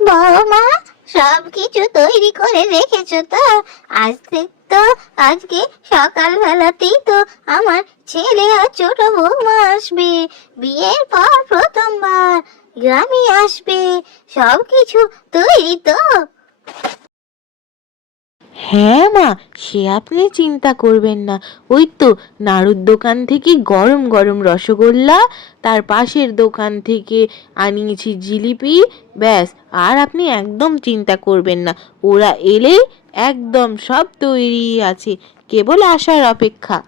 বৌমা, সবকিছু তৈরি করে রেখেছো তো? তো আজকে সকালবেলাতেই তো আমার ছেলে আর ছোট বৌমা আসবে। বিয়ের পর প্রথমবার গ্রামে আসবে। সবকিছু তৈরি তো? হ্যাঁ মা, সে আপনি চিন্তা করবেন না। ওই তো নাড়ুর দোকান থেকে গরম গরম রসগোল্লা, তার পাশের দোকান থেকে আনিয়েছি জিলিপি। ব্যাস, আর আপনি একদম চিন্তা করবেন না। ওরা এলে একদম সব তৈরি আছে, কেবল আসার অপেক্ষা।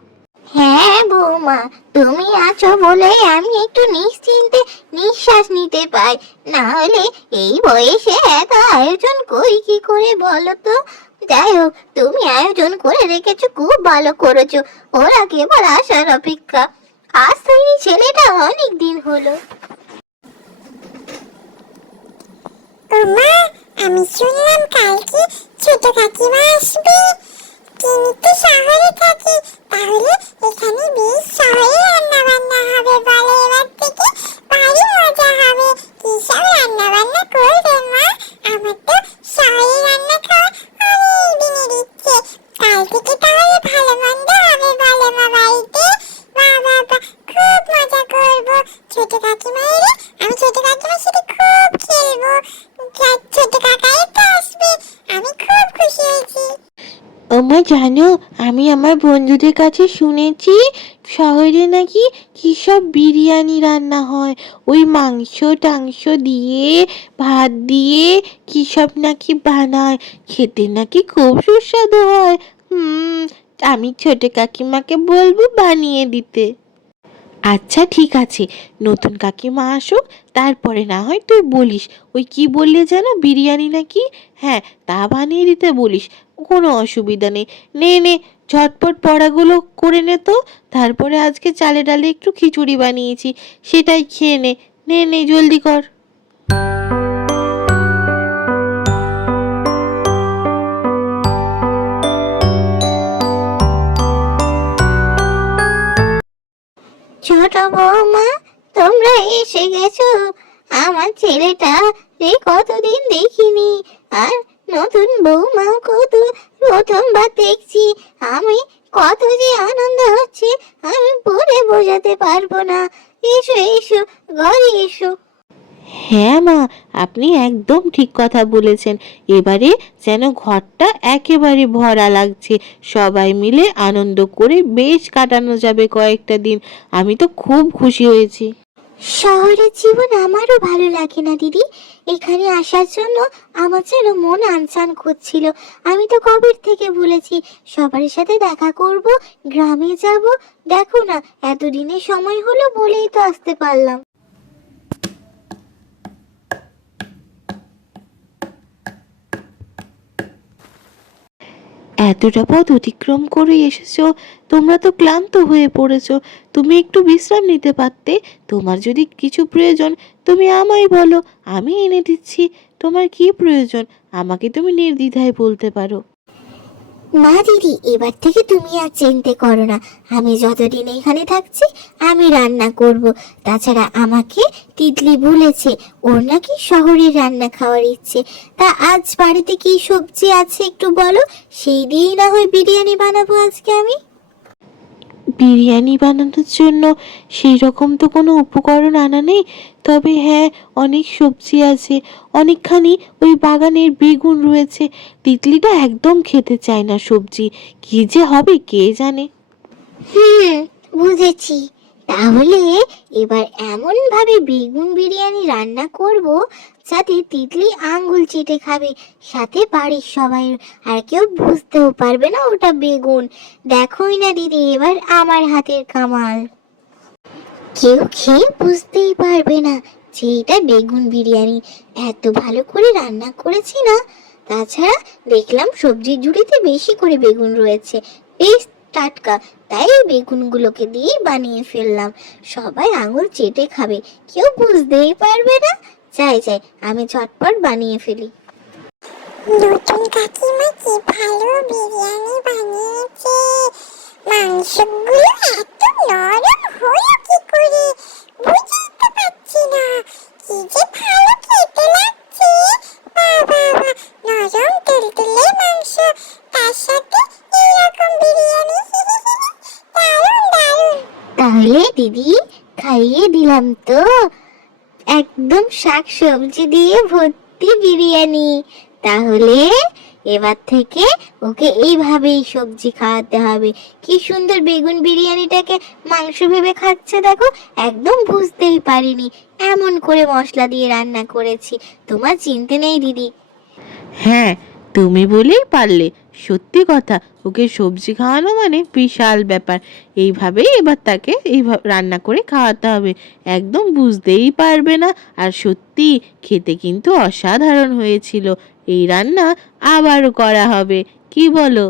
হ্যাঁ বৌমা, তুমি আছো বলে আমি একটু নিশ্চিন্তে নিঃশ্বাস নিতে পাই। না হলে এই বয়সে এত আয়োজন করি কি করে বলো তো? যাই হোক, তুমি আয়োজন করে রেখেছো, খুব ভালো করেছো। ওরা কেবল আসার অপেক্ষা। আজ তৈরি ছেলেটা অনেক দিন হলো। ওমা, আমি শুনলাম কালকে ছোট কাকিমা আসবে। তিনি তো শহরে থাকে, তাহলে এখানে বেশ শহরে রান্না বান্না হবে বলে। এবার থেকে ভারী মজা হবে। কি সব রান্না বান্না করবে মা? আমার তো শহরে রান্না খাওয়া অনেক দিনের ইচ্ছে। কাল থেকে তাহলে ভালো মন্দ হবে বলে মা বাড়িতে। বাবা, খুব মজা করবো। ছোট কাকিমা এলে আমি ছোট কাকিমার সাথে খুব খেলবো। ছোট কাকাই তো আসবে, আমি খুব খুশি হয়েছি। ওমা জানো, আমি আমার বন্ধুদের কাছে শুনেছি শহরে নাকি কি সব বিরিয়ানি রান্না হয়। ওই মাংস টাংস দিয়ে, ভাত দিয়ে কি সব নাকি বানায়, খেতে নাকি খুব সুস্বাদু হয়। আমি ছোট কাকিমাকে বলবো বানিয়ে দিতে। আচ্ছা ঠিক আছে, নতুন কাকিমা আসুক, তারপরে না হয় তুই বলিস। ওই কি বললে যেন, বিরিয়ানি নাকি? হ্যাঁ, তা বানিয়ে দিতে বলিস, কোনো অসুবিধা নেই। নে নে, ঝটপট পড়াগুলো করে নে তো। তারপরে আজকে চালে ডালে একটু খিচুড়ি বানিয়েছি, সেটাই খেয়ে নে। নে নে, জলদি কর। ছোট বৌমা, তোমরা এসে গেছো। আমার ছেলেটা কতদিন দেখিনি। আর নতুন বৌমাও প্রথমবার দেখছি। আমি কত যে আনন্দ হচ্ছে, আমি বলে বোঝাতে পারবো না। এসো এসো, ঘরে এসো। হ্যাঁ মা, আপনি একদম ঠিক কথা বলেছেন। এবারে যেন ঘরটা একেবারে ভরা লাগছে। সবাই মিলে আনন্দ করে বেশ কাটানো যাবে কয়েকটা দিন। আমি তো খুব খুশি হয়েছি। শহরের জীবন আমারও ভালো লাগে না দিদি। এখানে আসার জন্য আমার যেন মন আনচান করছিল। আমি তো কবে থেকে বলেছি সবার সাথে দেখা করব, গ্রামে যাব। দেখো না, এতদিনের সময় হলো বলেই তো আসতে পারলাম। এতটা পথ অতিক্রম করে এসেছো, তোমরা তো ক্লান্ত হয়ে পড়েছো। তুমি একটু বিশ্রাম নিতে পারতে। তোমার যদি কিছু প্রয়োজন, তুমি আমায় বলো, আমি এনে দিচ্ছি। তোমার কি প্রয়োজন আমাকে তুমি নির্দ্বিধায় বলতে পারো। না দিদি, এবার থেকে তুমি আর চিন্তা করো না। আমি যতদিন এখানে থাকছি আমি রান্না করব। তাছাড়া আমাকে তিতলি বলেছে ওর নাকি শহরের রান্না খাওয়ার ইচ্ছে। তা আজ বাড়িতে কি সবজি আছে একটু বলো, সেই দিয়েই না হয় বিরিয়ানি বানাবো আজকে আমি। বিরিয়ানি বানানোর জন্য সেই রকম তো কোনো উপকরণ আনা নেই। তবে হ্যাঁ, অনেক সবজি আছে, অনেকখানি ওই বাগানের বেগুন রয়েছে। তিতলিটা একদম খেতে চায় না সবজি, কি যে হবে কে জানে। হুম, বুঝেছি। তাহলে এবার এমন ভাবে বেগুন বিরিয়ানি রান্না করব যাতে তিতলি আঙ্গুল চেটে খাবে, সাথে বাড়ির সবাই। আর কেউ বুঝতেও পারবে না ওটা বেগুন। দেখোই না দিদি, এবার আমার হাতের কামাল। কেউ খেয়ে বুঝতেই পারবে না যে এটা বেগুন বিরিয়ানি। এত ভালো করে রান্না করেছি না। তাছাড়া দেখলাম সবজির ঝুড়িতে বেশি করে বেগুন রয়েছে, বেশ টাটকা। তাই বেগুনগুলোকে দিয়েই বানিয়ে ফেললাম। সবাই আঙুল চেটে খাবে, কেউ বুঝতেই পারবে না। যাই যাই, আমি ঝটপট বানিয়ে ফেলি। নতুন কাকিমা কি ভালো বিরিয়ানি বানিয়েছে। মাংসগুলো এত নরম হলো কি করে, বুঝতেই তো পারছি না। কি যে ভালো খেতে লাগছে। দিদি, খাইয়ে দিলাম তো, একদম শাক সবজি দিয়ে ভর্তি বিরিয়ানি। তাহলে এবার থেকে ওকে এইভাবেই সবজি খাওয়াতে হবে। কি সুন্দর বেগুন বিরিয়ানিটাকে মাংস ভেবে খাচ্ছে দেখো, একদম বুঝতেই পারিনি এমন করে মশলা দিয়ে রান্না করেছি। তোমার চিনতে নেই দিদি। হ্যাঁ, তুমি বলেই পারলে। সত্যি কথা, ওকে সবজি খাওয়ানো মানে বিশাল ব্যাপার। এইভাবেই এবার তাকে রান্না করে খাওয়াতে হবে, একদম বুঝতেই পারবে না। আর সত্যি খেতে কিন্তু অসাধারণ হয়েছিল। এই রান্না আবারও করা হবে, কি বলো?